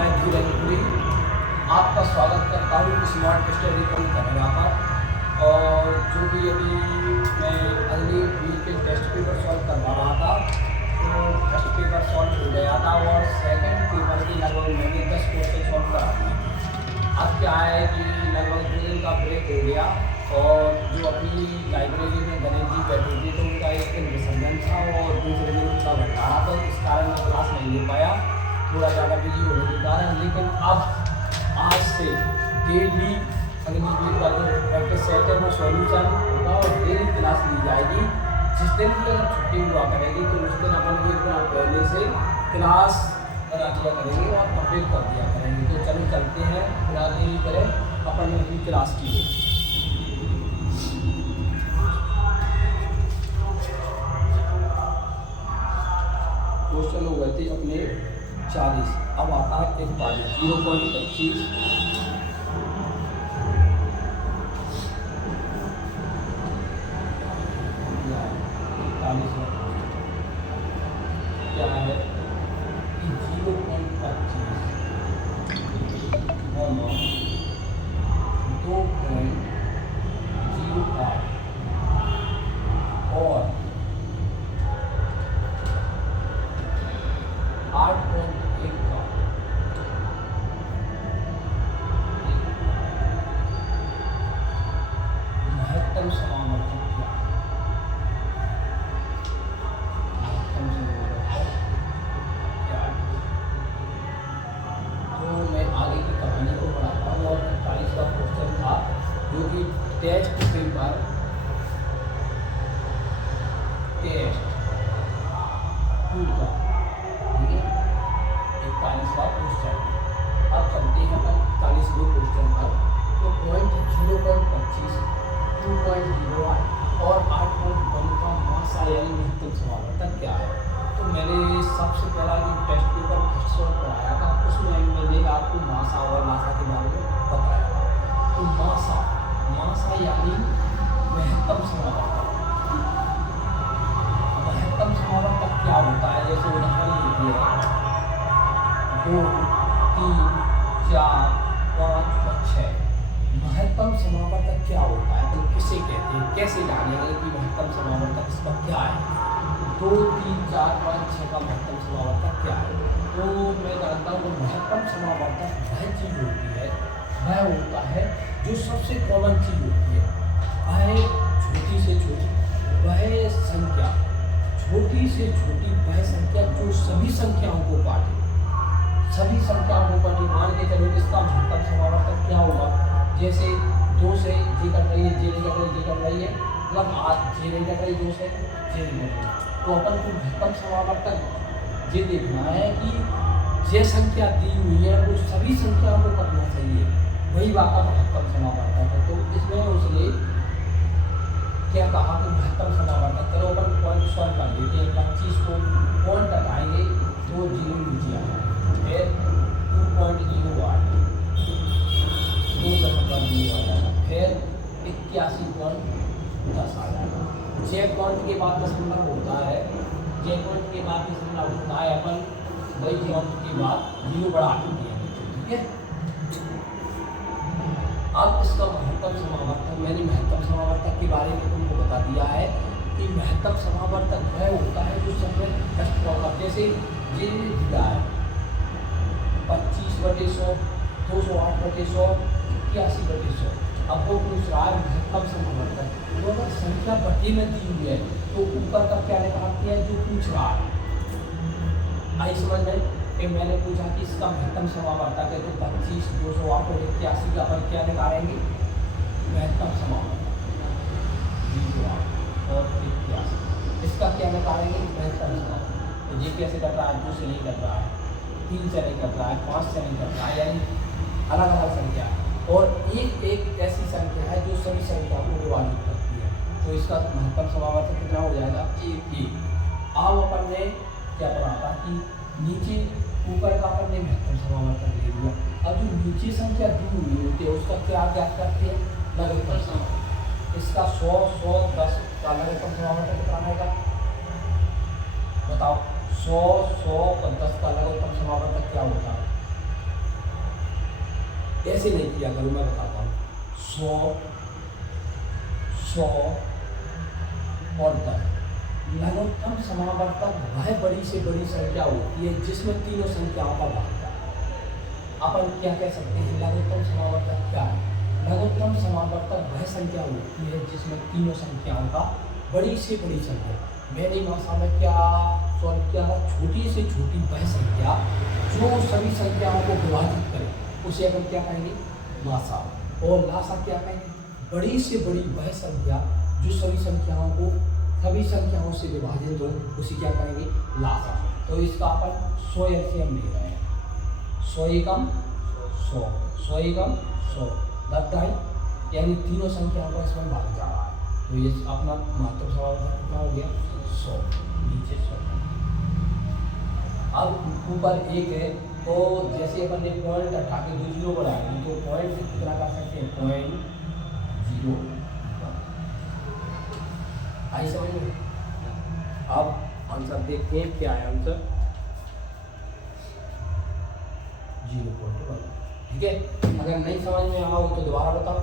मैं धीरजपुरी आपका स्वागत करता हूँ स्मार्ट स्टडी पॉइंट कनाडा पर। और जो भी अभी मैं अगली वीक के टेस्ट पेपर सॉल्व करवा रहा था, तो फर्स्ट पेपर सॉल्व हो गया था और सेकंड पेपर की लगभग मैंने 10 क्वेश्चन सॉल्व करा दिए। अब क्या है कि लगभग 2 दिन का ब्रेक हो गया और जो अपनी लाइब्रेरी में गणेश जी बैठे थे तो उनका एक दिन विसर्जन था और दूसरे दिन उनका भंडारा था, इस कारण मैं क्लास नहीं ले पाया, थोड़ा ज़्यादा बिजी होने के कारण। लेकिन अब आज से डेली अगली वीक का जो प्रैक्टिस सेट है वो सॉल्यूशन होगा और डेली क्लास ली जाएगी। जिस दिन भी अगर छुट्टी हुआ करेगी तो उस दिन अपन एक दिन पहले से क्लास करा दिया करेंगे और अपडेट कर दिया करेंगे। तो चलो चलते हैं, बिना देरी करें अपन अपनी क्लास की। क्वेश्चन हो गए थे अपने 40, अब आता है 41, 0.25 क्या है कि 0.25 2.08 और 8.1 का महत्तम समावर्तन क्या है? महत्तम समावर्तन क्या है? तो मैं आगे की कहानी को पढ़ाता हूँ और 48 का क्वेश्चन था जो कि टेस्ट पेपर टेस्ट 2 का, ठीक है, 41वां क्वेश्चन। अब चलते हैं अपन 41वें क्वेश्चन पर। तो पॉइंट 0.25, 2.08 और 8.1 का मासा यानी महत्तम समावर्तन क्या है? तो मैंने सबसे पहला जो टेस्ट पेपर फर्स्ट सॉल्व कराया था उसमें मैंने आपको मासा और नासा के बारे में बताया था। तो मासा यानी महत्तम समावर्तन। महत्तम समावर्तन क्या होता है? जैसे उदाहरण लीजिए 2, 3, 4, 5 और 6। महत्तम समावर्तक क्या होता है तो किसे कहते हैं? कैसे जानेंगे कि महत्तम समावर्तक इसका क्या है? 2, 3, 4, 5, 6 का महत्तम समावर्तक क्या है? तो मैं जानता हूँ महत्तम समावर्तक वह चीज़ होती है, वह होता है जो सबसे कॉमन चीज़ होती है। वह छोटी से छोटी वह संख्या, छोटी से छोटी वह संख्या जो सभी संख्याओं को काटे, सभी संख्याओं को काटे। मान के चलो इसका महत्तम समावर्तक क्या होगा? जैसे 2 से जे कट रही है, जे नहीं कट रही, जे कट रही है, मतलब आज जे नहीं कट रही, 2 से जे नहीं कट रही। तो अपन को महत्तम समावर्तक ये देखना है कि जे संख्या दी हुई है वो सभी संख्याओं को करना चाहिए, वही बात का महत्तम समावर्तक है। तो इसमें उसने क्या कहा कि महत्तम समावर्तक, चलो अपन पॉइंट सॉल्व कर देते हैं। 25 को पॉइंट हटाएंगे तो 0 नीचे आ जाएगा, फिर 2.08 2.0 आ जाएगा, फिर 81.10 आ जाएगा। चेक पॉइंट के बाद दशमलव होता है, चेक पॉइंट के बाद दशमलव होता है, अपन वही पॉइंट के बाद 0 बढ़ा देते हैं, ठीक है। अब इसका महत्तम समावर्तक, मैंने महत्तम समावर्तक के बारे में तुमको बता दिया है कि महत्तम समावर्तक वह होता है जो सबसे फर्स्ट प्रॉब्लम, जैसे ये दिया है 25/100, 208/100, 81/100। अब वो पूछ रहा है महत्तम समावर्तक, तो अगर संख्या बटे में दी हुई है तो ऊपर का क्या निकालते हैं जो पूछ रहा है? आई समझ में कि मैंने पूछा कि इसका महत्तम समावर्तक है तो 25, 208 और 81 का अपन क्या निकालेंगे? महत्तम समावर्तक 208 और 81, इसका क्या निकालेंगे? महत्तम समावर्तक। तो ये कैसे कर रहा है? 2 से नहीं कर रहा है, 3 से नहीं कर रहा है, 5 से नहीं कर रहा है, यानी अलग अलग संख्या और एक ऐसी संख्या है जो सभी संख्याओं को विभाजित करती है। तो इसका महत्तम समावर्तक कितना हो जाएगा? 1। अब अपन ने क्या पढ़ा था कि नीचे ऊपर का अपन ने महत्तम समावर्तक ले लिया। अब जो नीचे संख्या दी हुई होती है उसका क्या ज्ञात करते हैं? लघुत्तम समावर्तक। इसका 100, 100, 10 का लघुत्तम समावर्तक कितना आएगा? बताओ। 100, 100 और 10 का लघुत्तम समावर्तक क्या होता है? ऐसे नहीं किया करो, मैं बताता हूँ। 100, 100 और 10। लघुत्तम समावर्तक वह बड़ी से बड़ी संख्या होती है जिसमें तीनों संख्याओं का भाग जाए। अपन क्या कह सकते हैं, लघुत्तम समावर्तक क्या है? लघुत्तम समावर्तक वह संख्या होती है जिसमें तीनों संख्याओं का बड़ी से बड़ी संख्या, मेरी भाषा में क्या सॉल्व किया है, छोटी से छोटी वह संख्या जो सभी संख्याओं को विभाजित करे उसे अपन क्या कहेंगे, लासा। और लासा क्या कहेंगे, बड़ी से बड़ी वह संख्या जो सभी संख्याओं से विभाजित हो उसे क्या कहेंगे, लासा। तो इसका अपन 100 एलसीएम ले रहे हैं, 100 एकम 100, 100 एकम 100, 10 यानी तीनों संख्याओं का इसमें भाग जा रहा है। तो ये अपना महत्व सवाल कितना हो गया, 100, नीचे 100। अब ऊपर 1 है, तो जैसे अपन ने पॉइंट हटा के 2 जीरो बढ़ाएंगे तो पॉइंट से कितना कर सकते हैं, 0.0। आई समझ में? अब आंसर देखते हैं क्या है आंसर, 0.1। ठीक है, अगर नहीं समझ में आओ तो दोबारा बताओ,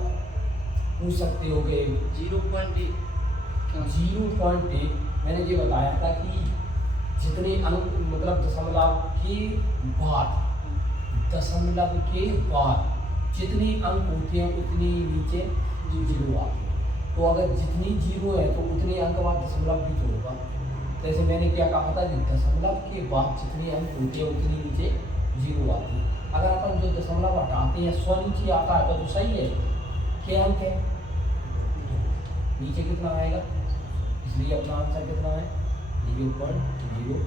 पूछ सकते हो गए। 0.1 मैंने ये बताया था कि जितने अंक मतलब दशमलव के बाद जितने अंक होते हैं उतनी नीचे 0 आते हैं। तो अगर जितनी 0 है तो उतने अंक बाद दशमलव भी तो होगा। जैसे मैंने क्या कहा था कि दशमलव के बाद जितने अंक होते हैं उतनी नीचे 0 आती है। अगर अपन जो दशमलव हटाते हैं 100 नीचे आता है तो सही है, क्या अंक है, नीचे कितना आएगा, इसलिए अपना आंसर कितना है, 0.0।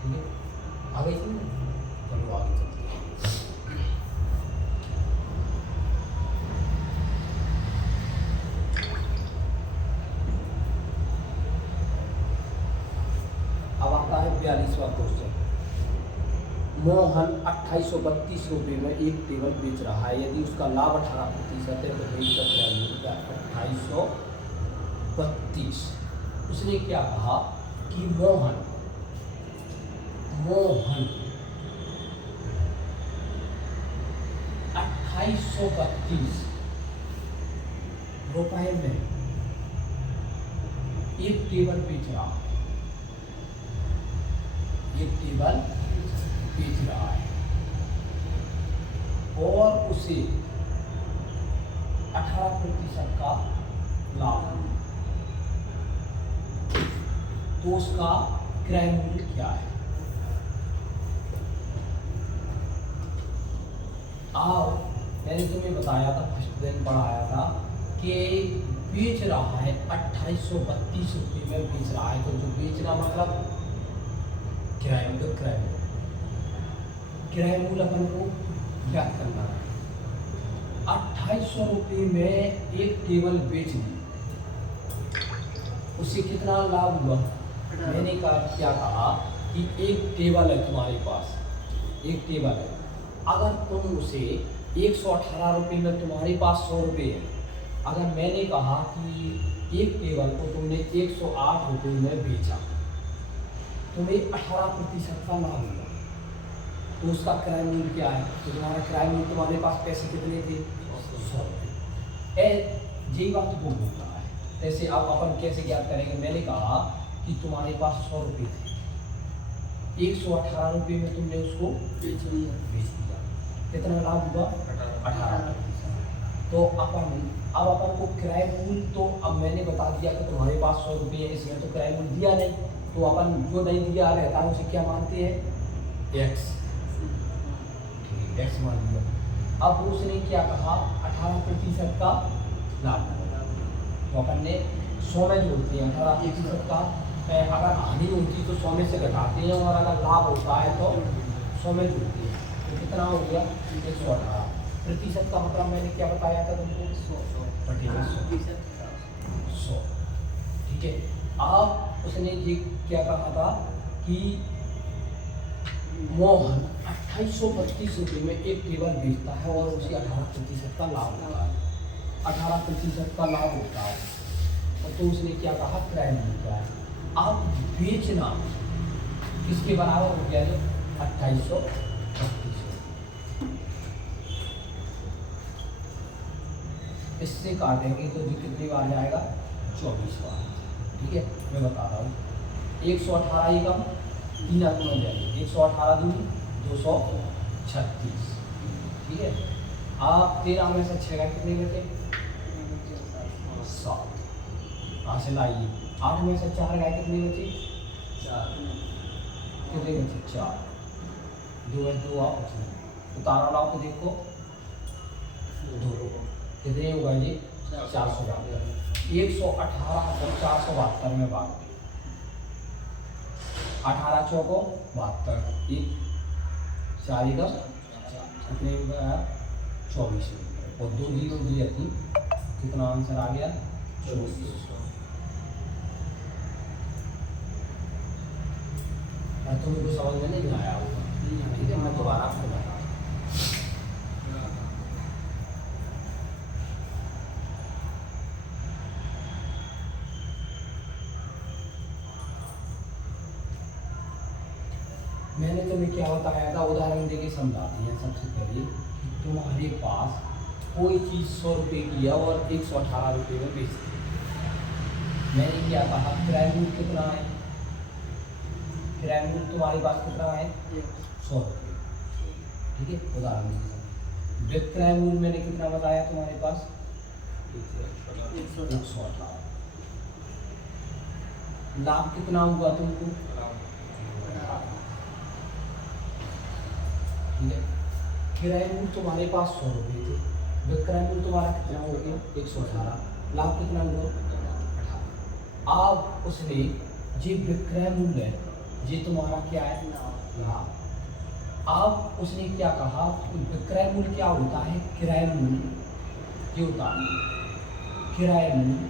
ठीक है, आगे चलिए, चलो आगे चलते हैं। अब आता है 42वां क्वेश्चन। मोहन 2832 रुपये में एक टेबल बेच रहा है, यदि उसका लाभ 18% है तो बेच सकता है 2832। उसने क्या कहा कि मोहन 2832 रुपये में एक टेबल बेच रहा है, एक टेबल बेच रहा है और उसे 18% का लाभ, तो उसका क्रय मूल्य क्या है? आओ, मैंने तुम्हें बताया था, फर्स्ट दिन पढ़ाया था कि बेच रहा है 2832 रुपये में बेच रहा है, तो जो बेचना मतलब किराए मूल्य, किराए मूल्य अपन को ज्ञात करना है। 2800 रुपये में एक टेबल बेच दी, उससे कितना लाभ हुआ? मैंने क्या कहा कि एक टेबल है तुम्हारे पास, एक टेबल है, अगर तुम उसे 118 रुपये में, तुम्हारे पास 100 रुपये है, अगर मैंने कहा कि एक टेबल को तुमने 108 रुपये में बेचा, तुम्हें 18% का लाभ हुआ, तो उसका क्रय मूल्य क्या है? तो तुम्हारा क्रय मूल्य, तुम्हारे पास पैसे कितने थे? 100 रुपये। यही बात वो बोल रहा है। ऐसे आप अपन कैसे ज्ञात करेंगे? मैंने कहा कि तुम्हारे पास 100 रुपये थे, 118 रुपये में तुमने उसको बेच दिया, कितना लाभ हुआ? 18%। तो अब अपन को क्रय मूल्य, तो अब मैंने बता दिया कि तुम्हारे पास 100 रुपये है, इसमें तो क्रय मूल्य दिया नहीं, तो अपन जो नहीं दिया रहता है उसे क्या मानते हैं? एक्स मान लिया। अब उसने क्या कहा? 18% का लाभ, तो अपन ने 100 में जोड़ते हैं 18% का, अगर हानि होती तो 100 में से घटाते हैं, और अगर लाभ होता है तो 100 में जोड़ते हैं, तो कितना हो गया? 118%। का मतलब मैंने क्या बताया था तुमको? 100। ठीक है, अब उसने ये क्या कहा था कि मोहन 2832 रुपये में एक टेबल बेचता है और उसे 18% का लाभ होता है, 18% का लाभ होता है, तो उसने क्या कहा? क्रय मूल्य क्या है? अब बेचना किसके बराबर हो गया? जो 2832। इससे काटेंगे तो भी कितनी बार जाएगा, 24 बार। ठीक है, मैं बता रहा हूँ 118 एकम 3 अंक में जाएंगे, 118 दूनी 236। ठीक है, आप 13 में से 6 कितने बचे, 7। यहाँ से लाइए 8 में से 4 गाय कितनी बची, 4। कितने बचे, 4। 2 है 2 आप उतारा लाओ तो देखो 2 कितने होगा ये, 472। 118 को 472 में बांट, 18 चौको 72, 1 4 का कितने होगा, 24 और 2 जीरो दी थी, कितना आंसर आ गया, 24। तुमको समझ में नहीं आया होगा, ठीक है, मैं दोबारा समझा। मैंने तुम्हें क्या बताया था, उदाहरण देके समझाते हैं। सबसे पहले तुम्हारे पास कोई चीज़ 100 रुपये की है और 118 रुपये में बेचती है। मैंने क्या कहा, किराया मूल्य कितना है, किराया मूल्य तुम्हारे पास कितना है, 100 रुपये। ठीक है, उदाहरण देके विक्रय मूल्य मैंने कितना बताया तुम्हारे पास, 118। लाभ कितना हुआ तुमको, ठीक है। किराया मूल्य तुम्हारे पास 100 रुपये थे, विक्रय मूल्य तुम्हारा कितना हो गया, 118। लाभ कितना हुआ, 18। अब उसने जी विक्रय मूल्य है, ये तुम्हारा क्या है, लाभ। अब उसने क्या कहा, विक्रय मूल्य क्या होता है, किराया मूल्य ये होता है, किराया मूल्य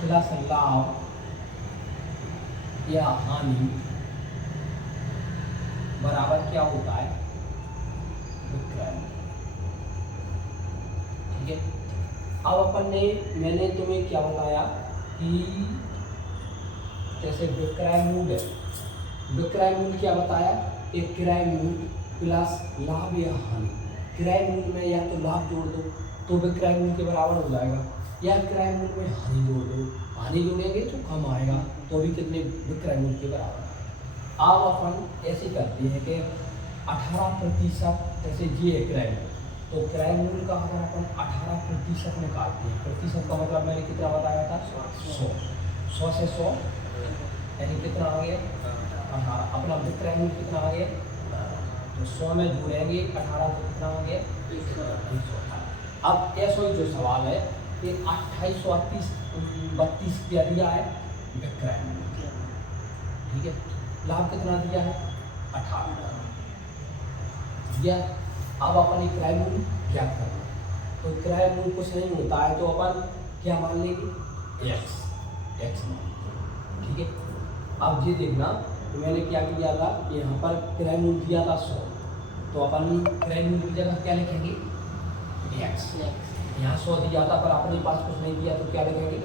प्लस लाभ या हानि बराबर क्या होता है, विक्रय मूल्य। ठीक है, अब अपन ने, मैंने तुम्हें क्या बताया कि जैसे विक्रय मूल्य, विक्रय मूल्य क्या बताया, एक किराया मूल्य प्लस लाभ या हानि। किराया मूल्य में या तो लाभ जोड़ दो तो विक्रय मूल्य के बराबर हो जाएगा, या किराया मूल्य में हानि जोड़ दो, हानि जोड़ेंगे तो कम आएगा, तो भी कितने विक्रय मूल्य के बराबर। अब अपन ऐसे करते हैं कि 18% जैसे ये है किराया मूल्य, तो किराया मूल्य का अगर अपन 18% निकालते हैं, प्रतिशत का मतलब मैंने कितना बताया था, 100। 100 से 100 यानी कितना आ गया, 18। अपना विक्रय मूल्य कितना आ गया, तो 100 में जोड़ेंगे 18 तो कितना आ गया, 118। अब ऐसा ही जो सवाल है कि 2832 क्या दिया है, विक्रय मूल्य। ठीक है, लाभ कितना दिया है, 18 दिया। अब अपन किराया मूल्य ज्ञात करना, तो किराया मूल्य कुछ नहीं होता है, तो अपन क्या मान लेंगे, x मान लेंगे। ठीक है, अब ये देखना, तो मैंने क्या किया था, यहाँ पर किराया मूल्य दिया था 100, तो अपन किराया मूल्य की जगह क्या लिखेंगे, x। यहाँ 100 दिया था पर अपने पास कुछ नहीं दिया, तो क्या लिखेंगे,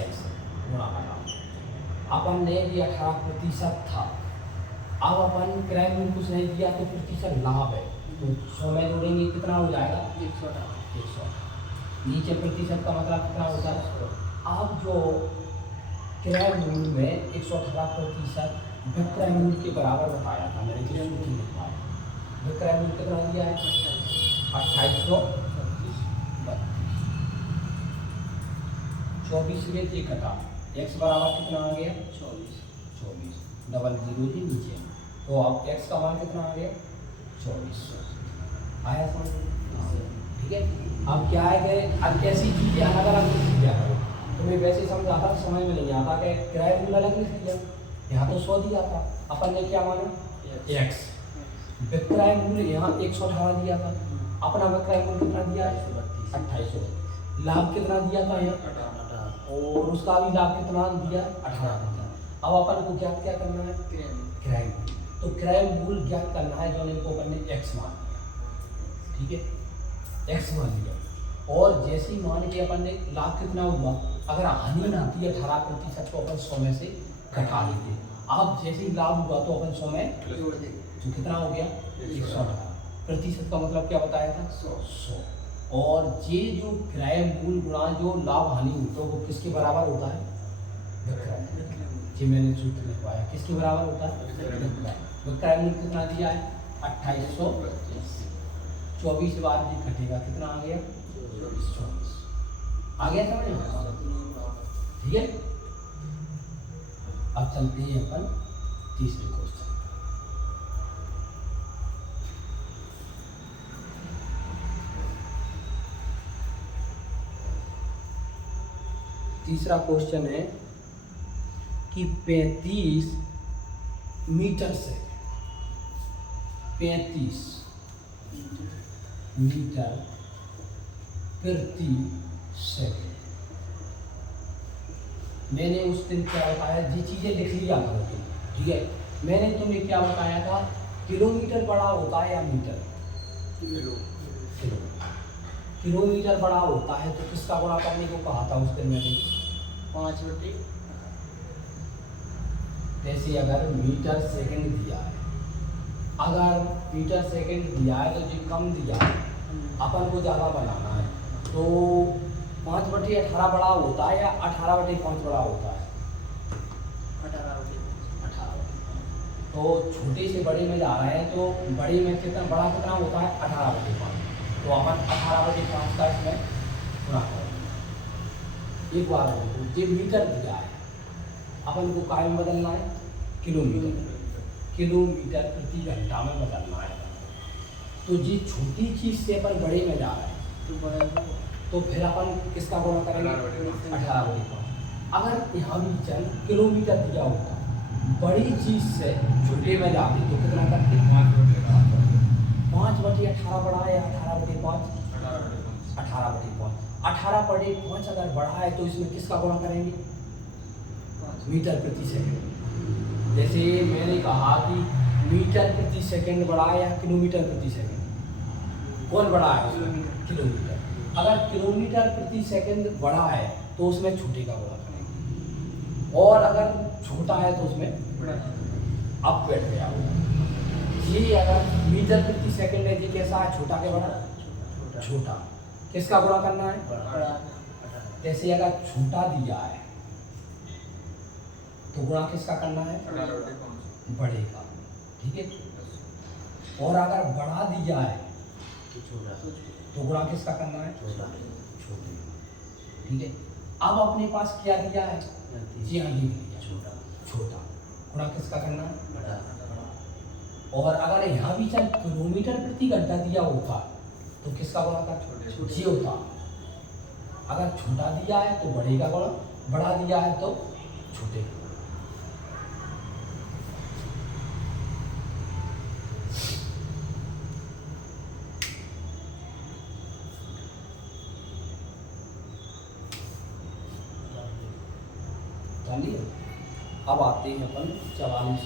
x गुणा करना। अपन ने भी 18% था, अब अपन किराया मूल्य कुछ नहीं दिया तो प्रतिशत लाभ है, तो 100 में जोड़ेंगे कितना हो जाएगा, 118। नीचे प्रतिशत का मतलब कितना होता है। अब जो किराया मूल्य में 118% विक्रय मूल्य के बराबर बताया था मैंने, किस सूत्र में बताया, विक्रय मूल्य कितना दिया है, 2832। 24 में से घटा, x बराबर कितना आ गया, 24। डबल जीरो के नीचे, तो अब x का मान कितना आ गया, 24 आया समझ। ठीक है, अब क्या है कि अब ऐसी चीज़ें अलग अलग किया करो, तुम्हें वैसे समझाता समझ में नहीं आता कि किराया मूल्य अलग नहीं दिया, यहाँ तो 100 दिया था, अपन ने क्या माना, x। विक्रय मूल्य यहाँ 118 दिया था, अपना विक्रय मूल्य कितना दिया है, 2800। लाभ कितना दिया था यहाँ, 18, और उसका भी लाभ कितना दिया, 18। अब अपन को ज्ञात क्या करना है, किराया मूल्य। तो किराया मूल्य ज्ञात करना है, जो इनको अपन ने x मान लिया। ठीक है, x मान लिया, और जैसे ही मान के अपन ने लाभ कितना हुआ, अगर हानि होती है 18% तो अपन 100 में से घटा लेते। अब जैसे ही लाभ हुआ तो अपन 100 में जोड़ देते, तो कितना हो गया, 118। प्रतिशत का मतलब क्या बताया था, 100। और ये जो क्रय मूल गुणा जो लाभ हानि होता है वो किसके बराबर होता है? विक्रय। जी मैंने सूत्र लिखवाया, किसके बराबर होता है? विक्रय। विक्रय मूल कितना दिया है? 2800। 24 बार भी घटेगा, कितना आ गया? 24 आ गया समझ में? ठीक है, अब चलते हैं अपन तीसरे क्वेश्चन। तीसरा क्वेश्चन है कि 35 मीटर से 35 मीटर प्रति सेकंड। मैंने उस दिन क्या बताया, ये चीज़ें लिख लिया करोगे, ठीक है। मैंने तुम्हें क्या बताया था, किलोमीटर बड़ा होता है या मीटर? किलोमीटर बड़ा होता है तो किसका गुणा करने को कहा था उस दिन मैंने? 5/। जैसे अगर मीटर सेकंड दिया है, अगर मीटर सेकंड दिया है तो जो कम दिया है अपन को ज़्यादा बनाना है, तो 5/18 बड़ा होता है या 18/5 बड़ा होता है? 18/5। तो छोटे से बड़े में जा रहे हैं तो बड़े में कितना बड़ा कितना होता है? 18/5। तो अपन 18/5 का इसमें गुणा करेंगे। एक बार ये मीटर दिया है, अपन को काय में बदलना है? किलोमीटर। किलोमीटर प्रति घंटा में बदलना है। तो ये छोटी चीज़ से अपन बड़े में जा रहे हैं तो फिर अपन किसका गुणा करेंगे? 18/5। अगर यहाँ भी चल किलोमीटर दिया होता, बड़ी चीज़ से छोटे में जाते तो कितना करते? 5/18 बड़ा है या 18/5? 18/5। 18/5 अगर बढ़ा है तो इसमें किसका गुणा करेंगे? मीटर प्रति सेकंड। जैसे मैंने कहा कि मीटर प्रति सेकंड बड़ा है या किलोमीटर प्रति सेकंड? कौन बड़ा है? किलोमीटर। अगर किलोमीटर प्रति सेकंड बड़ा है तो उसमें छोटे का गुणा करेंगे, और अगर छोटा है तो उसमें अब बैठ गया होगा। ये अगर मीटर प्रति सेकंड है, ये कैसा है? छोटा के बड़ा? छोटा। किसका गुणा करना है? जैसे अगर छोटा दिया है तो गुणा किसका करना है? बड़े का, ठीक है। और अगर बड़ा दिया है तो गुणा किसका करना है? छोटे, ठीक है। अब अपने पास क्या दिया है? जी हाँ, ये छोटा। गुणा किसका करना है? बड़ा। और अगर यहाँ भी चल किलोमीटर प्रति घंटा दिया होता तो किसका गुणा कर? जी होता। अगर छोटा दिया है तो बड़े का गुणा, बड़ा दिया है तो छोटे का। अब आते हैं अपन 44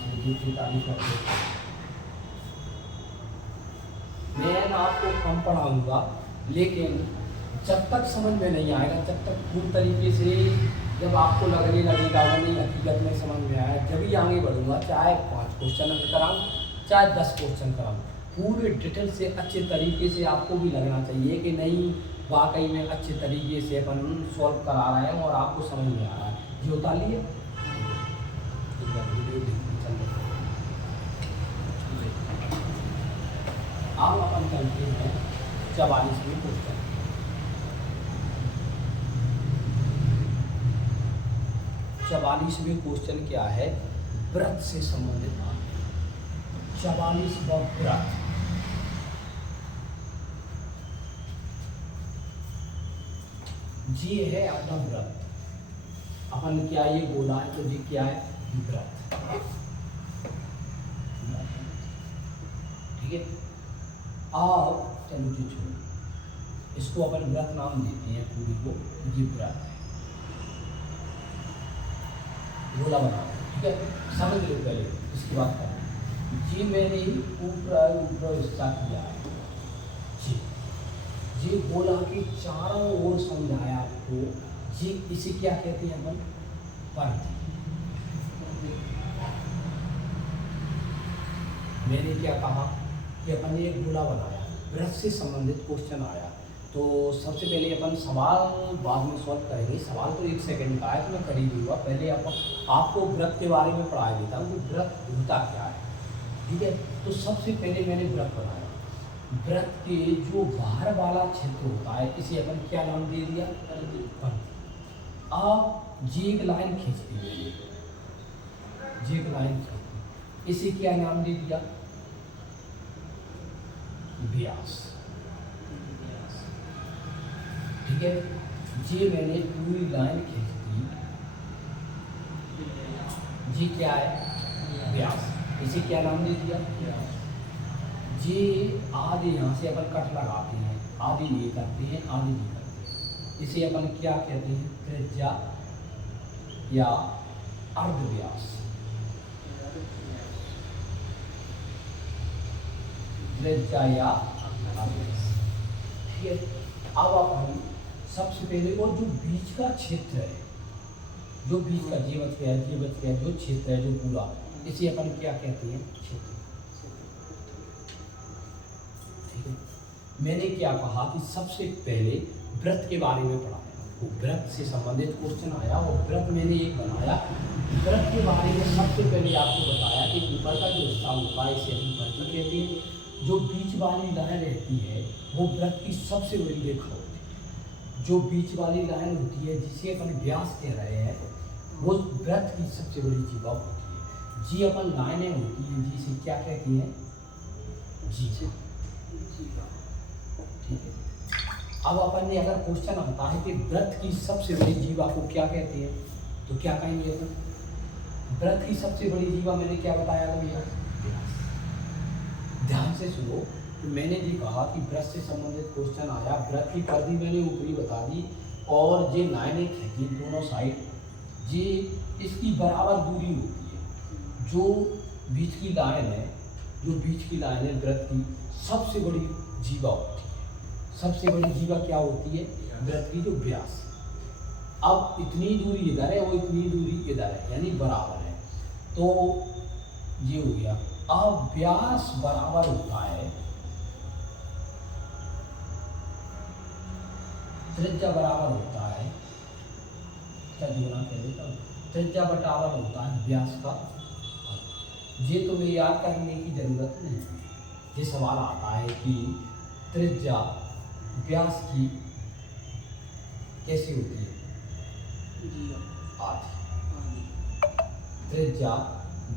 मैं आपको कम पढ़ाऊंगा, लेकिन जब तक समझ में नहीं आएगा, जब तक पूर्ण तरीके से जब आपको लगने लगेगा वो नहीं हकीकत में समझ में आया, जब ही आगे बढ़ूंगा। चाहे 5 क्वेश्चन कराऊँ चाहे 10 क्वेश्चन कराऊँ, पूरे डिटेल से अच्छे तरीके से आपको भी लगना चाहिए कि नहीं वाकई में अच्छे तरीके से अपन सॉल्व करा रहे हैं और आपको समझ में आ रहा है। ये उतार लिए अब अपन चलते हैं 44वें क्वेश्चन। 44वें क्वेश्चन क्या है? व्रत से संबंधित। 44वां व्रत। ये है अपना व्रत। अपन क्या ये बोला है तो जी क्या है? व्रत, ठीक है। अब चलो जी छोड़ो, इसको अपन व्रत नाम देते हैं पूरी को, ये व्रत है। गोला बना, ठीक है। समझ लो पहले, इसकी बात करें। जी मैंने ही ऊपर हिस्सा किया है जी, ये गोला की चारों ओर समझाया आपको जी। इसे क्या कहते हैं अपन? परिधि। मैंने क्या कहा कि अपन ने एक गोला बनाया, व्रत से संबंधित क्वेश्चन आया तो सबसे पहले अपन सवाल बाद में सॉल्व करेंगे। सवाल तो 1 सेकंड का है तो मैं कर ही दूँगा। पहले आपको व्रत के बारे में पढ़ा देता हूँ कि व्रत होता क्या है। ठीक है, तो सबसे पहले मैंने व्रत बनाया। व्रत के जो बाहर वाला क्षेत्र होता है इसे अपन क्या नाम दे दिया, पंक्ति। अब जी एक लाइन खींचती मैंने, जी एक लाइन खींचती, इसे क्या नाम दे दिया, व्यास। ठीक है, जी मैंने पूरी लाइन खींच दी, जी क्या है, व्यास। इसे क्या नाम दे दिया, जी आधे यहाँ से अपन कट लगाते हैं, आधे नहीं करते हैं, आधे नहीं करते। इसे अपन क्या कहते हैं, त्रिज्या या अर्धव्यास। त्रिज्या या अर्धव्यास। ठीक है, अब अपन सबसे पहले और जो बीच का क्षेत्र है, जो बीच का जीवत है, जीवत है जो क्षेत्र है, जो पूरा, इसे अपन क्या कहते हैं, क्षेत्र। ठीक है, मैंने क्या कहा कि सबसे पहले व्रत के बारे में पढ़ाया, वो व्रत से संबंधित क्वेश्चन आया और व्रत मैंने एक बनाया। व्रत के बारे में सबसे पहले आपको बताया कि ऊपर का जो हिस्सा होता है इसे अपन व्रत कहते हैं। जो बीच वाली लाइन रहती है वो व्रत की सबसे बड़ी रेखा होती है। जो बीच वाली लाइन होती है जिसे अपन व्यास कह रहे हैं, वो व्रत की सबसे बड़ी जीवा होती है। जी अपन लाइनें होती हैं, जी से क्या कहती हैं, जी। ठीक है, अब अपन ने अगर क्वेश्चन आता है कि व्रत की सबसे बड़ी जीवा को क्या कहते हैं, तो क्या कहेंगे अपन, व्रत की सबसे बड़ी जीवा मैंने क्या बताया था भैया, ध्यान से सुनो। तो मैंने जी कहा कि व्रत से संबंधित क्वेश्चन आया, व्रत की परिधि मैंने ऊपरी बता दी और जे लाइनें खींची दोनों साइड, जी इसकी बराबर दूरी होती है। जो बीच की लाइन है, जो बीच की लाइन है व्रत की सबसे बड़ी जीवा होती है। सबसे बड़ी जीवा क्या होती है, व्रत की जो व्यास। अब इतनी दूरी इधर है, वो इतनी दूरी इधर है, यानी बराबर है, तो ये हो गया। अब व्यास बराबर होता है, त्रिज्या बराबर होता है, क्या जोड़ा कह देता हूँ, त्रिज्या बराबर होता है व्यास का। ये तुम्हें याद करने की जरूरत नहीं है। ये सवाल आता है कि त्रिज्या व्यास की कैसी होती है, आधी। त्रिज्या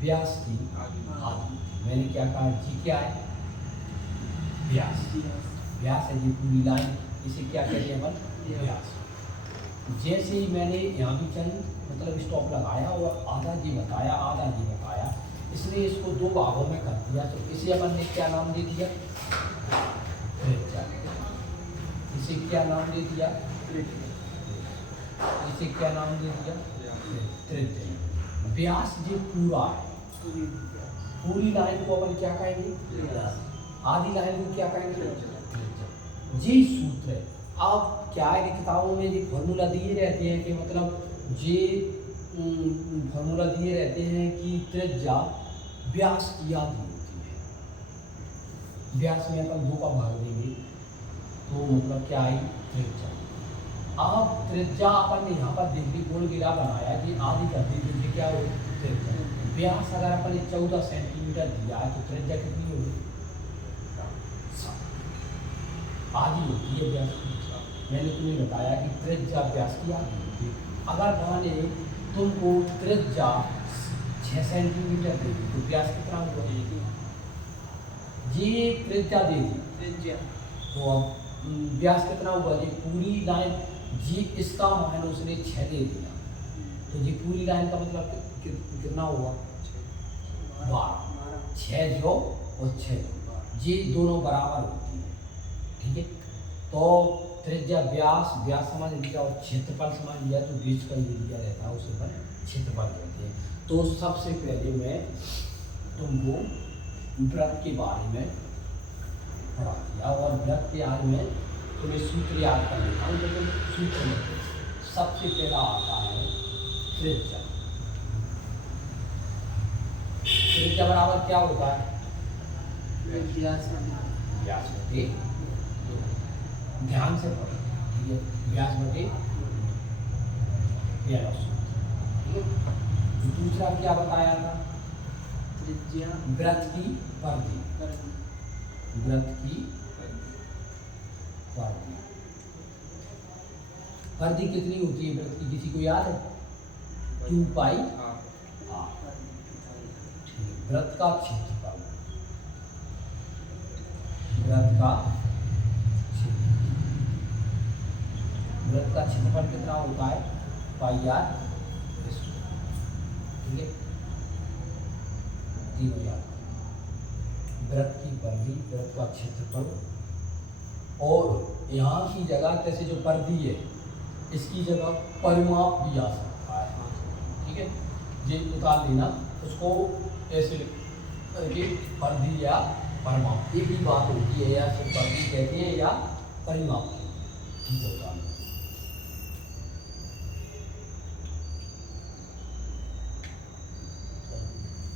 व्यास की आधी। मैंने क्या कहा, जी क्या है, व्यास। व्यास है जी पूरी लाइन, इसे क्या कहते हैं अपन, व्यास। जैसे ही मैंने यहाँ भी चंद मतलब स्टॉप लगाया और आधा जी बताया, आधा जी बताया, इसलिए इसको 2 भागों में कर दिया। तो इसे अपन ने क्या नाम दे दिया, त्रिज्या। इसे क्या नाम दे दिया, इसे क्या नाम दे दिया, त्रिज्या। व्यास जो पूरा है, पूरी लाइन को अपन क्या कहेंगे, आधी लाइन को क्या कहेंगे, जी सूत्र है। अब क्या है कि किताबों में ये फॉर्मूला दिए रहते हैं कि मतलब ये फॉर्मूला दिए रहते हैं कि त्रिज्या व्यास की आधी होती है। व्यास में अपन 2 का भाग देंगे तो मतलब क्या आई, त्रिज्या। अब त्रिज्या अपन ने यहाँ पर देखिए गोल गिरा बनाया कि आधी कर दी, देखिए क्या हो, त्रिज्या। व्यास अगर अपन ने 14 सेंटीमीटर दिया है तो त्रिज्या कितनी होगी, आधी होती है व्यास की। मैंने तुम्हें बताया कि त्रिज्या व्यास की आधी होती है। अगर माने तुमको त्रिज्या 6 सेंटीमीटर दे दी तो व्यास कितना होगा, जी त्रिज्या दे दी तो अब व्यास कितना होगा, जी पूरी लाइन, जी इसका मान उसने 6 दे दिया तो जी पूरी लाइन का मतलब कितना होगा, 12। 6 जो और 6 जी दोनों बराबर होती है। ठीक है, तो त्रिज्या व्यास, व्यास समझ लिया और क्षेत्रफल समझ लिया, तो बीच का एरिया रहता है उसे पर क्षेत्रफल कहते हैं। तो सबसे पहले मैं तुमको व्रत के बारे में पढ़ा दिया और व्रत के बारे में तुम्हें सूत्र याद कर लेता हूँ। लेकिन सूत्र में सबसे पहला आता है त्रिज्या। त्रिज्या बराबर क्या होता है, व्यास बटे ध्यान से पढ़ो, ठीक है। व्यास बटे व्यास, ठीक है। दूसरा क्या बताया था? त्रिज्या वृत्त की परिधि, वृत्त की परिधि। परिधि कितनी होती है वृत्त की, किसी को याद है? 2 पाई आर। वृत्त का क्षेत्रफल, वृत्त का वृत्त का क्षेत्रफल कितना होता है? पाई आर, ठीक है। 3000। वृत्त की परिधि, वृत्त का क्षेत्रफल, और यहाँ की जगह जैसे जो परिधि है इसकी जगह परिमाप भी आ सकता है, ठीक है। ये उतार लेना, उसको ऐसे करके परिधि या परिमाप एक ही बात होती है, या सिर्फ परिधि कहते हैं या परिमाप, ठीक है। उतार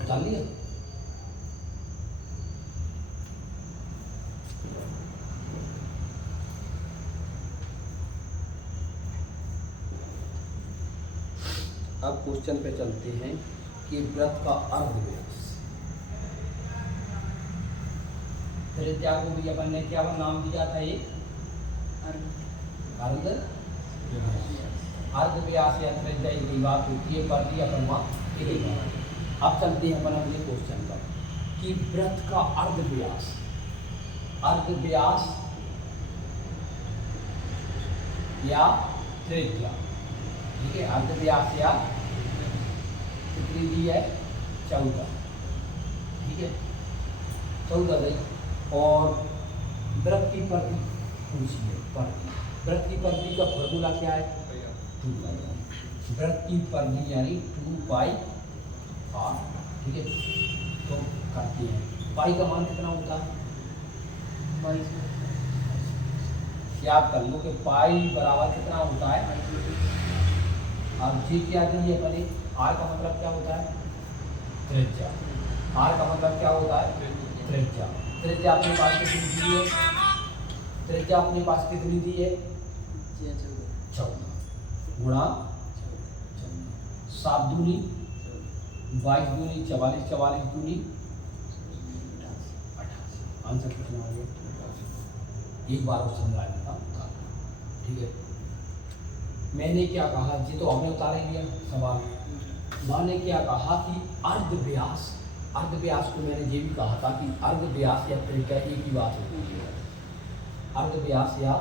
उतार लिया। अब क्वेश्चन पे चलते हैं कि वृत्त का अर्धव्यास। त्रिज्या को भी अपन ने क्या नाम दिया था? एक अर्धव्यास या त्रिज्या एक ही बात होती है, परिधि या परिमाप एक ही बात। अब चलते हैं अपन अगले क्वेश्चन पर कि वृत्त का अर्धव्यास, अर्धव्यास या त्रिज्या, ठीक है। अर्धव्यास या कितनी दी है? 14, ठीक है। 14 दी। और वृत्त की परिधि पूछिए, परिधि, वृत्त की परिधि का फॉर्मूला क्या है? 2 पाई आर। वृत्त की परिधि यानी 2 पाई आर, ठीक है। तो करते हैं, पाई का मान कितना होता है? 22। याद कर लो कि पाई बराबर कितना होता है? अब जी क्या दी है अपने? आर का मतलब क्या होता है? त्रिज्या। आर का मतलब क्या होता है? त्रिज्या। त्रिज्या अपने पास कितनी दी है? त्रिज्या अपने पास कितनी दी है? 14 गुणा 7 दूनी 22 दूनी 44, 44 दूनी 88। आंसर कितना हो गया? एक बार और समझा देता हूँ, ठीक है। मैंने क्या कहा? जी तो हमने उतार ही दिया सवाल। मैंने क्या कहा कि अर्धव्यास, अर्धव्यास को मैंने ये भी कहा था कि अर्धव्यास या त्रिज्या एक ही बात होती है। अर्धव्यास या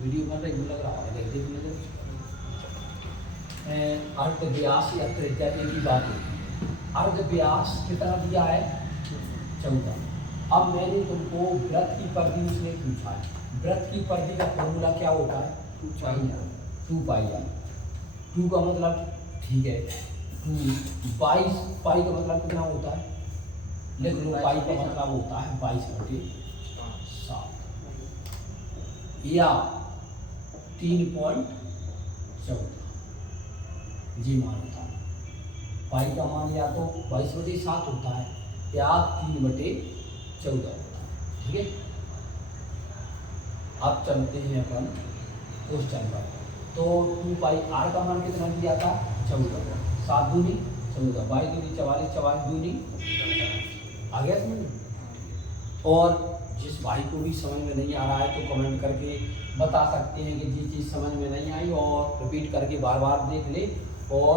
वीडियो बन रही लग रहा है, अर्धव्यास या त्रिज्या एक ही बात होती है। अर्धव्यास कितना दिया है? 14। अब मैंने तुमको वृत्त की परिधि उसने पूछा है। वृत्त की परिधि का फॉर्मूला क्या होता है? 2 पाई आर। 2 का मतलब, ठीक है, 2 22 पाई का मतलब कितना होता है? लिख लो, पाई का मतलब होता है 22/7 या 3.14 जी मान होता है। पाई का मान या तो 22/7 होता है या 3/14 होता है, ठीक है। अब चलते हैं अपन क्वेश्चन पर। तो 2 पाई आर का मान कितना दिया था? 14। 7 दूनी 14, 22 दूनी 44, 44 दूनी आ गया समझ। और जिस भाई को भी समझ में नहीं आ रहा है तो कमेंट करके बता सकते हैं कि ये चीज़ समझ में नहीं आई, और रिपीट करके बार बार देख ले और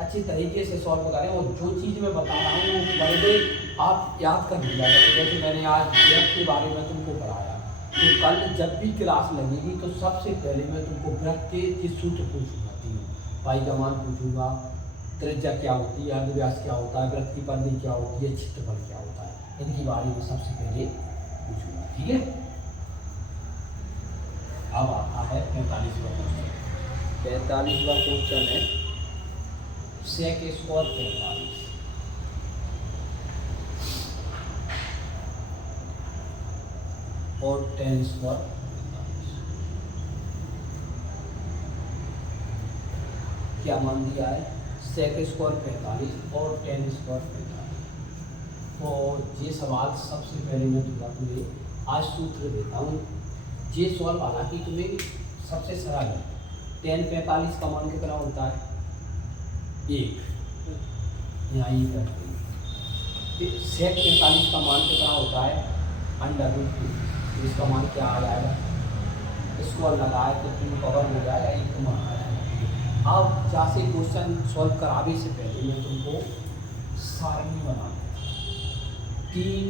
अच्छी तरीके से सॉल्व करें। और जो चीज़ मैं बता रहा हूँ वो पहले आप याद कर लिया करें। जैसे मैंने आज वृत्त के बारे में तुमको पढ़ाया, तो कल जब भी क्लास लगेगी तो सबसे पहले मैं तुमको वृत्त के सूत्र पूछूंगा, तीनों। पाई का मान पूछूंगा, त्रिज्या क्या होती है, अर्धव्यास क्या होता है, वृत्त की परिधि क्या होती है, क्षेत्रफल क्या होता है, इनके बारे में सबसे पहले पूछूंगा, ठीक है। अब आता है 45वां क्वेश्चन। 45वां क्वेश्चन है sec² 45 और tan² 45। क्या मान दिया है? sec² 45 और tan² 45। तो ये सवाल सबसे पहले मैं तुम्हें आज सूत्र देता हूँ। ये सवाल हालांकि तुम्हें सबसे सरल है। 1045 का मान कितना होता है? 1, यहाँ ये करते हैं। sec 45 का मान कितना होता है? √2। इसका मान क्या आ जाएगा? इसको लगाए तो तुम कवर हो जाएगा, एक मान आ जाएगा। अब जैसे क्वेश्चन सॉल्व कराने से पहले मैं तुमको सारणी बना 3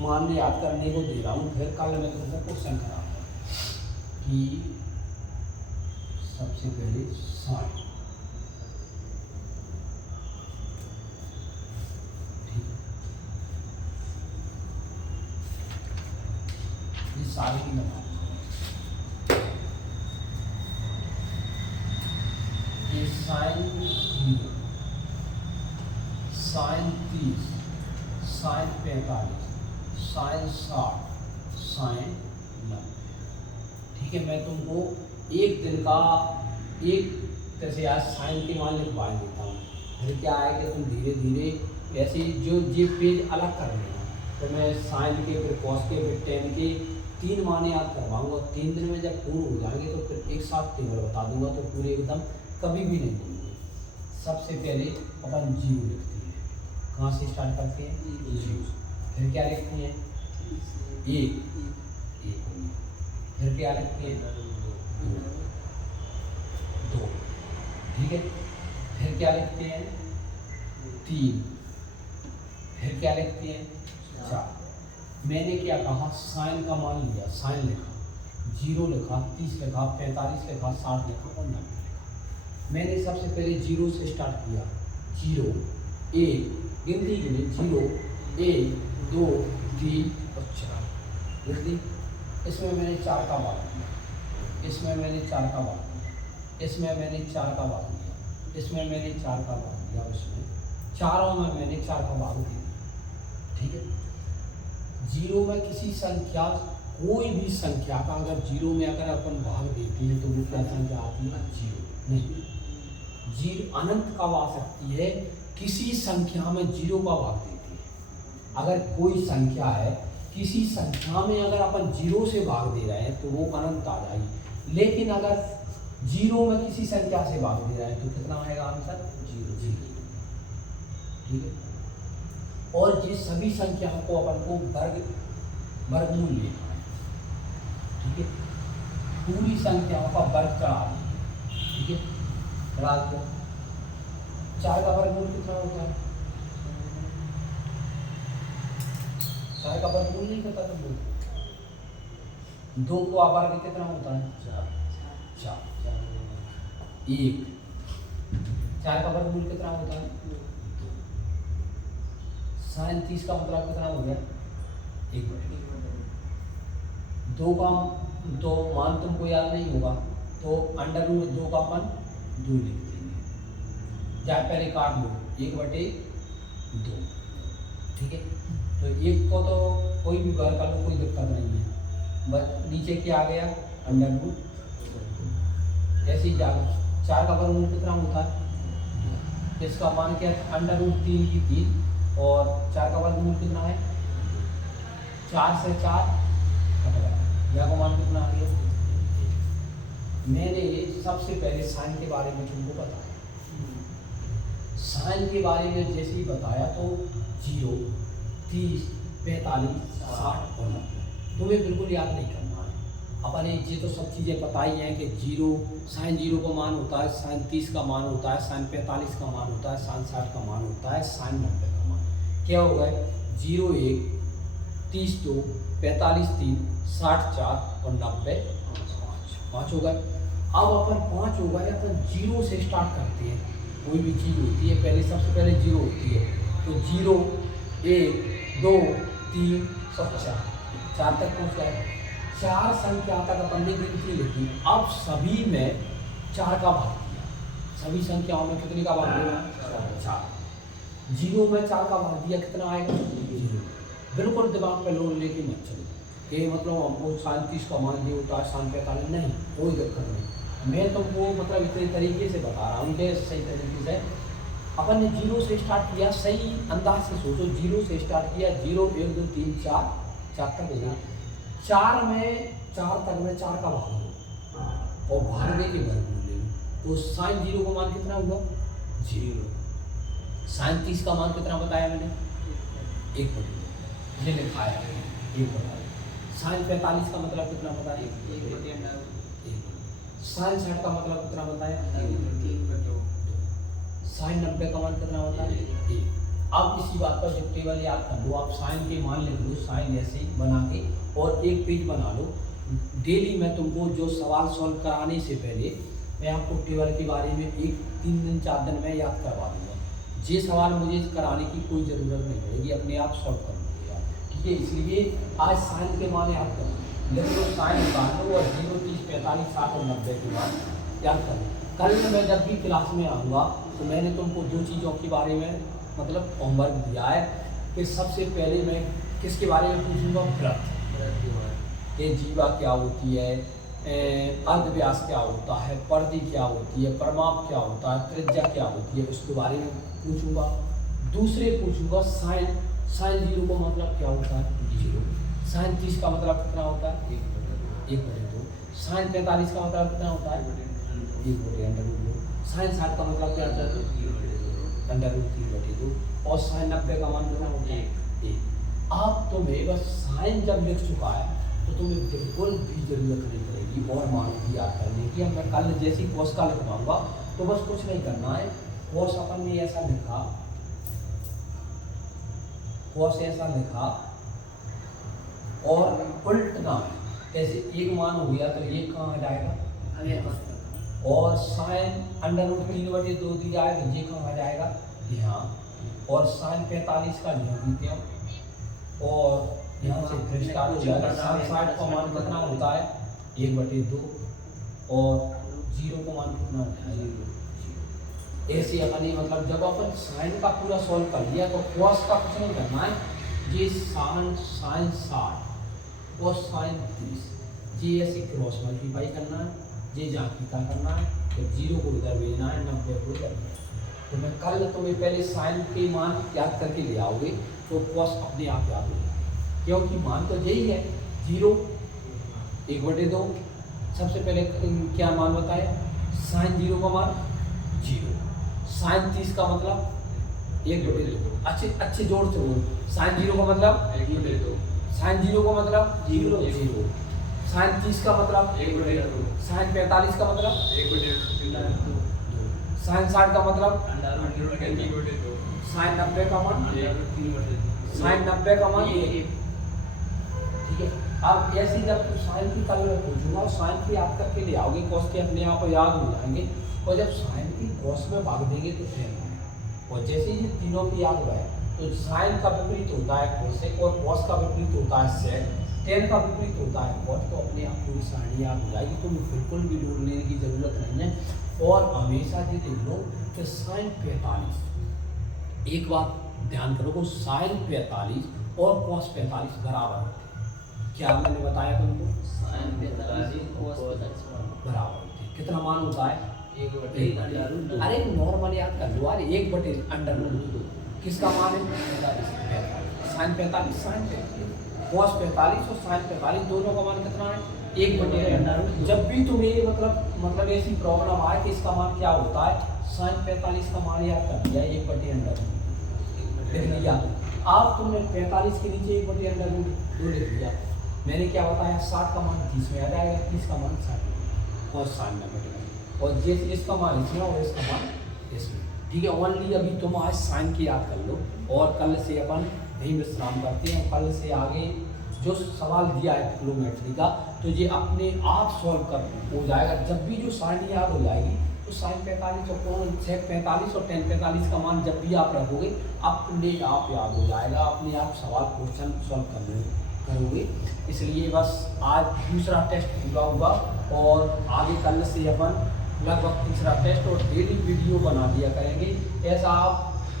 मान याद करने को दे रहा हूँ, फिर कल मैं तुमको क्वेश्चन कराऊंगा कि सबसे पहले सारणी। सारणी बना, ये sine 0, sine 30, sine 45, sine 60, sine 90। ठीक है, मैं तुमको एक दिन का एक जैसे आज साइन के मान लिखवा देता हूँ, फिर क्या है कि तुम धीरे धीरे ऐसे जो ये पेज अलग कर लेना। तो मैं साइन के, फिर कॉस के, फिर टेन के 3 मान याद करवाऊंगा। 3 दिन में जब पूर्ण हो जाएंगे तो फिर एक साथ टेबल बता दूंगा, तो पूरे एकदम कभी भी नहीं भूलेंगे। सबसे पहले अपन 0 लिखते हैं। कहाँ से स्टार्ट करते हैं? 0। फिर क्या लिखते हैं? 1, फिर क्या लिखते हैं? 2। ठीक है, फिर क्या लिखते हैं? 3, फिर क्या लिखते हैं? 4। मैंने क्या कहा? साइन का मान लिया, साइन लिखा, 0 लिखा, 30 लिखा, 45 लिखा, 60 लिखा और 90 लिखा। मैंने सबसे पहले 0 से स्टार्ट किया। 0, 1, गिनती के लिए 0, 1, 2, 3 और 4 लिख दी। इसमें मैंने 4 का भाग दिया, इसमें मैंने 4 का भाग दिया, इसमें मैंने 4 का भाग दिया, इसमें मैंने 4 का भाग दिया, इसमें चारों में मैंने 4 का भाग दिया। ठीक है, 0 में किसी संख्या, कोई भी संख्या का अगर 0 में अगर अपन भाग देते हैं तो वो क्या संख्या आती है? 0 नहीं। 0 अनंत कब आ सकती है? किसी संख्या में 0 का भाग देते हैं। अगर कोई संख्या है, किसी संख्या में अगर अपन 0 से भाग दे रहे हैं तो वो अनंत आ जाएगी। लेकिन अगर 0 में किसी संख्या से भाग दे रहे हैं तो कितना आएगा आंसर? 0। ठीक है, और ये सभी संख्याओं को अपन को वर्गमूल लेना है। ठीक है, पूरी संख्याओं का वर्ग चढ़ा देंगे। ठीक है, चढ़ा दिया। 4 का वर्गमूल कितना होता है? 4 का वर्गमूल नहीं पता तुमको? 2 का वर्ग कितना होता है? 4। 1, 4 का वर्गमूल कितना होता है? साइन 30 का मतलब कितना हो गया? 1/2। 2 का तो मान तुमको याद नहीं होगा तो √2 का अपन 2 लिख देंगे, या पहले काट लो 1/2। ठीक है, तो 1 को तो कोई भी वर्ग कर लो, कोई दिक्कत नहीं है। बस नीचे क्या आ गया? √2। ऐसे ही जाएगा। 4 का वर्गमूल कितना होता है? इसका मान क्या है? √3 की 3, और 4 का वर्गमूल कितना है? 4 से 4 कट गया, यह का मान कितना आ गया? मैंने सबसे पहले साइन के बारे में तुमको बताया। साइन के बारे में जैसे ही बताया तो 0, 30, 45, 60 और 90 तुम्हें बिल्कुल याद नहीं करना है। अपने ये तो सब चीज़ें बताई हैं कि 0, साइन 0 का मान होता है, साइन 30 का मान होता है, साइन 45 का मान होता है, साइन 60 का मान होता है, साइन 90 का मान। क्या हो गए? 0, 1, 30, 2, 45, 3, 60, 4 और 90 5 हो गए। अब अपन 5 हो गए, अपन 0 से स्टार्ट करते हैं। कोई भी चीज़ होती है पहले सबसे पहले 0 होती है, तो 0, 1, 2, 3 और 4 तक पहुँच गए। 4 संख्या तक अपन ने गिनती लिखी। अब सभी में 4 का भाग दिया। सभी संख्याओं में कितने का भाग देना? 4। 0 में 4 का भाग दिया, कितना आएगा? 0। बिल्कुल दिमाग पे लोड लेके मत चलो कि मतलब हमको साइन 30 का मान दिया होता है, साइन 45 नहीं, कोई दिक्कत नहीं। मैं तुमको मतलब इतने तरीके से बता रहा हूँ कि सही तरीके से अपन ने 0 से स्टार्ट किया। सही अंदाज से सोचो, 0 से स्टार्ट किया, 0, 1, 2, 3, 4 तक हो गया। 4 में 4 तक में 4 का भाग दो और भागे के वर्गमूल ले लो, तो साइन 0 का मान कितना हुआ 0। साइन 30 का मान कितना बताया मैंने 1/2 ये लिखा है 1/2। साइन 45 का मतलब कितना बताया 1/2। साइन 60 का मतलब कितना बताया 3/2। साइन 90 का मान कितना बताया 1। अब इसी बात पर जब टेबल याद कर लो, आप साइन के मान लिख लो, साइन ऐसे ही बना के और एक पेज बना लो। डेली मैं तुमको जो सवाल सॉल्व कराने से पहले मैं आपको टेबल के बारे में 3 दिन 4 दिन में याद करवा दूंगा। ये सवाल मुझे कराने की कोई ज़रूरत नहीं पड़ेगी, अपने आप सॉल्व कर लूँगी आप, ठीक है। इसलिए आज साइन के मान याद कर लिख लो, साइन निकाल लो और 0, 30, 45, 60 और 90 के मान याद कर लो। कल मैं जब भी क्लास में आऊँगा तो मैंने तुमको 2 चीज़ों के बारे में मतलब होमवर्क दिया है कि सबसे पहले मैं किसके बारे में पूछूंगा वृत्त के जीवा क्या होती है, अर्धव्यास क्या होता है, परिधि क्या होती है, परिमाप क्या होता है, त्रिज्या क्या होती है, उसके बारे में पूछूंगा। दूसरे पूछूंगा साइन 0 का मतलब क्या होता है 0। साइन 30 का मतलब कितना होता है 1/2। साइन 45 का मतलब कितना होता है 1/√2। साइन 60 का मतलब क्या होता है √3/2 और साइन 90 का मान कितना होता है 1। अब तुम्हें बस साइन जब लिख चुका है तो तुम्हें बिल्कुल भी जरूरत नहीं पड़ेगी और मान की याद करने की। अब मैं कल जैसी कॉस का लिखवाऊंगा तो बस कुछ नहीं करना है, कॉस अपन ने ऐसा लिखा, कॉस ऐसा लिखा और उल्टना है, ऐसे एक मान हो गया तो ये कहाँ आ जाएगा और साइन √3/2 दिया है तो ये कहाँ आ जाएगा यहाँ, और साइन 45 का यहाँ भी दिया और यहाँ से फिर स्टार्ट हो जाएगा। साइन 60 का मान कितना होता है 1/2 और 0 का मान कितना होता है ऐसे अपनी मतलब जब अपन साइन का पूरा सॉल्व कर लिया तो कॉस का कुछ नहीं करना है, ये साइन 60 और साइन 30 ये ऐसे क्रॉस मल्टीप्लाई करना है, ये जांचीता करना है, तो 0 को इधर भेजना है, 90 को इधर भेजना है। तो मैं कल तुम्हें पहले साइन के मान याद करके ले आओगे तो कॉस अपने आप याद हो जाएगा, क्योंकि मान तो यही है 0 1/2। सबसे पहले क्या मान बताया साइन 0 का मान 0, साइन 30 का मतलब 1/2। अच्छे जोर से बोल, साइन 0 का मतलब 1/2, साइन 0 का मतलब 0, साइन 30 का मतलब 1/2, साइन 45 का मतलब 1/2, साइन 60 का मतलब √3/2, साइन 90 का मान 3/2, साइन 90 का मान 1। ठीक है, अब ऐसे ही जब साइन की कल पूछूंगा साइन की याद करके ले आओगे, कॉस के अपने आप याद हो जाएंगे, और जब साइन की कॉस में भाग देंगे तो टेन, और जैसे ये तीनों की याद हुआ है तो साइन का विपरीत होता है कोसेक और कॉस का विपरीत होता है सेक, टेन का विपरीत होता है कॉट, तो अपने आप पूरी सारणी याद हो जाएगी, तो बिल्कुल भी लोड लेने की जरूरत नहीं है। और हमेशा ये देख लो कि साइन 45, एक बात ध्यान करो, साइन 45 और कॉस 45 बराबर होते हैं। क्या मैंने बताया तुमको साइन 45 कॉस 45 बराबर होते हैं। कितना मान होता है 1/2। अरे नॉर्मल याद कर लो, अरे 1/√2 किसका मान है 45, साइन 45 साइन 45, कॉस 45 और साइन 45 दोनों का मान कितना है 1/√2। जब भी तुम्हें मतलब ऐसी प्रॉब्लम आए कि इसका मान क्या होता है, साइन 45 का मान याद कर दिया 1/√2 लिख लिया। अब तुमने 45 के नीचे 1/√2 लिख लिया, मैंने क्या बताया 60 का मान 30 में आ जाएगा, 30 का मान 60 और साइन 90 और जैसे इसका मान इसमें और इसका मान इसमें। ठीक है, ओनली अभी तुम आज साइन की याद कर लो और कल से अपन यही विश्राम करते हैं। कल से आगे जो सवाल दिया है ट्रिग्नोमेट्री का तो ये अपने आप सॉल्व कर हो जाएगा। जब भी जो साइन याद हो जाएगी तो साइन 45 और कौन सेक 45 और टेन 45 का मान जब भी आप रखोगे अपने आप याद हो जाएगा, अपने आप सवाल क्वेश्चन सॉल्व करोगे। इसलिए बस आज दूसरा टेस्ट पूरा हुआ और आगे कल से अपन लगभग तीसरा टेस्ट और डेली वीडियो बना दिया करेंगे। ऐसा आप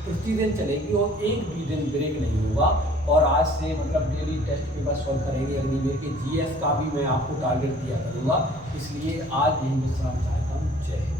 प्रतिदिन चलेगी और एक भी दिन ब्रेक नहीं होगा। और आज से मतलब डेली टेस्ट पेपर सॉल्व करेंगे। अगली बार के जीएस का भी मैं आपको टारगेट दिया करूँगा। इसलिए आज यही विश्राम चाहता हूँ। जय हिंद।